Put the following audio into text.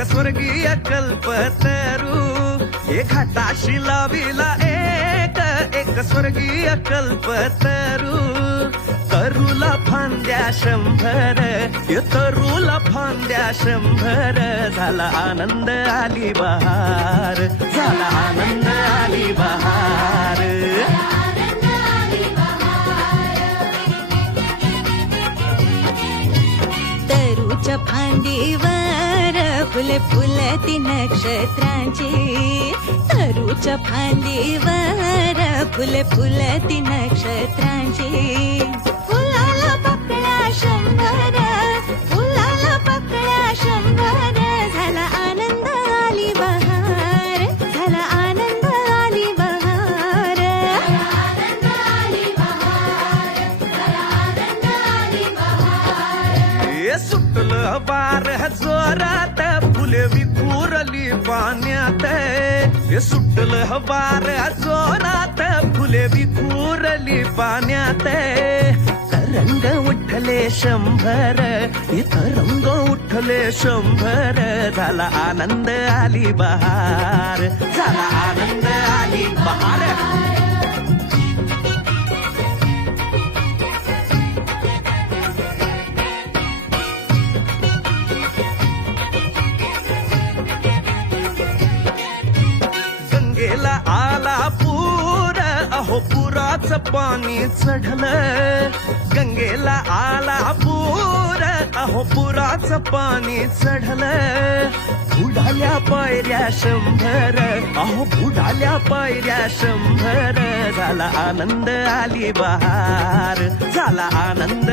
स्वर्गीय कल्पतरू. हे हाताशी लाविला एक एक स्वर्गीय कल्पतरू. तरुला फांद्या शंभर हे तरुला फांद्या शंभर. झाला आनंद आली बहार झाला आनंद आली बहार आनंद आली बहार. तरूच्या फांदीवर फुले फुलती नक्षत्रांची तरूच्या फांदीवर फुले फुलती नक्षत्रांची. फुलाला पकडा शंभर फुलाला पकडा शंभर झाला आनंद आली बहार झाला आनंद आली बहार. सुटलं बार जोरात फुले विखुरली पाण्यात. हे सुटलं हवाऱ्या जोरात. फुले विखुरली पाण्यात. तरंग उठले शंभर. इथं रंग उठले शंभर. झाला आनंद आली बहार. झाला आनंद आली बहार. पुराच पाणी चढलं गंगेला आला पूर अहो पुराच पाणी चढलं बुडाल्या पायऱ्या शंभर अहो बुडाल्या पायऱ्या शंभर. झाला आनंद आली बहार झाला आनंद